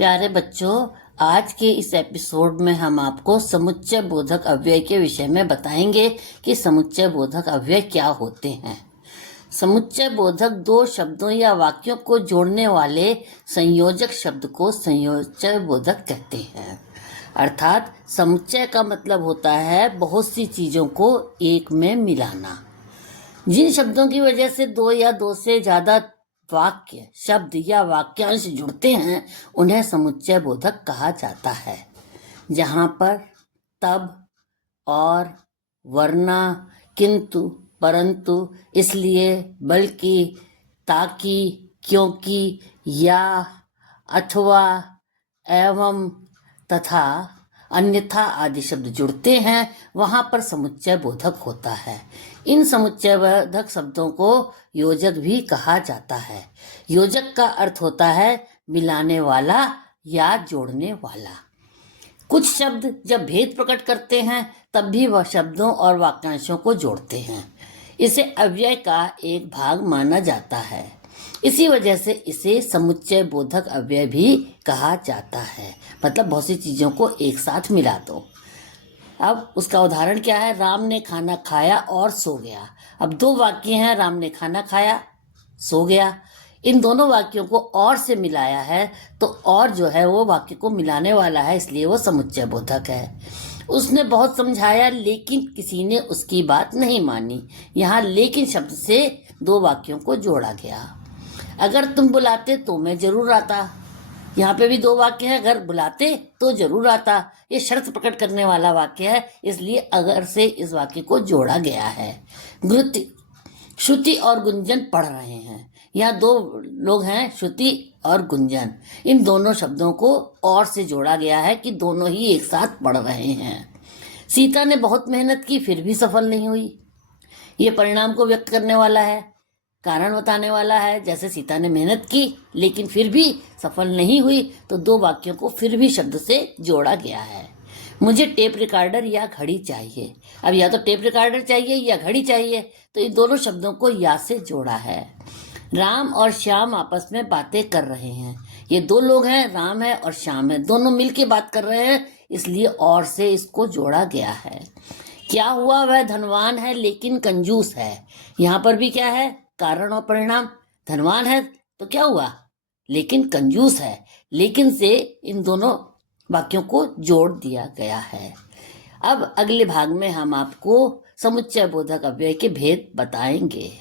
प्यारे बच्चों, आज के इस एपिसोड में हम आपको समुच्चय बोधक अव्यय के विषय में बताएंगे कि समुच्चय बोधक अव्यय क्या होते हैं। समुच्चय बोधक दो शब्दों या वाक्यों को जोड़ने वाले संयोजक शब्द को संयोजक बोधक कहते हैं। अर्थात समुच्चय का मतलब होता है बहुत सी चीजों को एक में मिलाना। जिन शब्दों की वजह से दो या दो से ज्यादा वाक्य, शब्द या वाक्यांश जुड़ते हैं उन्हें समुच्चय बोधक कहा जाता है। जहाँ पर तब, और, वरना, किंतु, परंतु, इसलिए, बल्कि, ताकि, क्योंकि, या, अथवा, एवं, तथा, अन्यथा आदि शब्द जुड़ते हैं वहां पर समुच्चय बोधक होता है। इन समुच्चय बोधक शब्दों को योजक भी कहा जाता है। योजक का अर्थ होता है मिलाने वाला या जोड़ने वाला। कुछ शब्द जब भेद प्रकट करते हैं तब भी वह शब्दों और वाक्यांशों को जोड़ते हैं। इसे अव्यय का एक भाग माना जाता है। इसी वजह से इसे समुच्चय बोधक अव्यय भी कहा जाता है। मतलब बहुत सी चीजों को एक साथ मिला दो। अब उसका उदाहरण क्या है? राम ने खाना खाया और सो गया। अब दो वाक्य हैं, राम ने खाना खाया, सो गया। इन दोनों वाक्यों को और से मिलाया है तो और जो है वो वाक्य को मिलाने वाला है, इसलिए वो समुच्चय बोधक है। उसने बहुत समझाया लेकिन किसी ने उसकी बात नहीं मानी। यहाँ लेकिन शब्द से दो वाक्यों को जोड़ा गया। अगर तुम बुलाते तो मैं जरूर आता। यहाँ पे भी दो वाक्य है, अगर बुलाते तो जरूर आता। ये शर्त प्रकट करने वाला वाक्य है, इसलिए अगर से इस वाक्य को जोड़ा गया है। नृत्य, श्रुति और गुंजन पढ़ रहे हैं। यहाँ दो लोग हैं, श्रुति और गुंजन। इन दोनों शब्दों को और से जोड़ा गया है कि दोनों ही एक साथ पढ़ रहे हैं। सीता ने बहुत मेहनत की फिर भी सफल नहीं हुई। ये परिणाम को व्यक्त करने वाला है, कारण बताने वाला है। जैसे सीता ने मेहनत की लेकिन फिर भी सफल नहीं हुई, तो दो वाक्यों को फिर भी शब्द से जोड़ा गया है। मुझे टेप रिकॉर्डर या घड़ी चाहिए। अब या तो टेप रिकॉर्डर चाहिए या घड़ी चाहिए, तो इन दोनों शब्दों को या से जोड़ा है। राम और श्याम आपस में बातें कर रहे हैं। ये दो लोग हैं, राम है और श्याम है, दोनों मिलके बात कर रहे हैं, इसलिए और से इसको जोड़ा गया है। क्या हुआ? वह धनवान है लेकिन कंजूस है। यहाँ पर भी क्या है? कारण और परिणाम। धनवान है तो क्या हुआ? लेकिन कंजूस है। लेकिन से इन दोनों वाक्यों को जोड़ दिया गया है। अब अगले भाग में हम आपको समुच्चय बोधक अव्यय के भेद बताएंगे।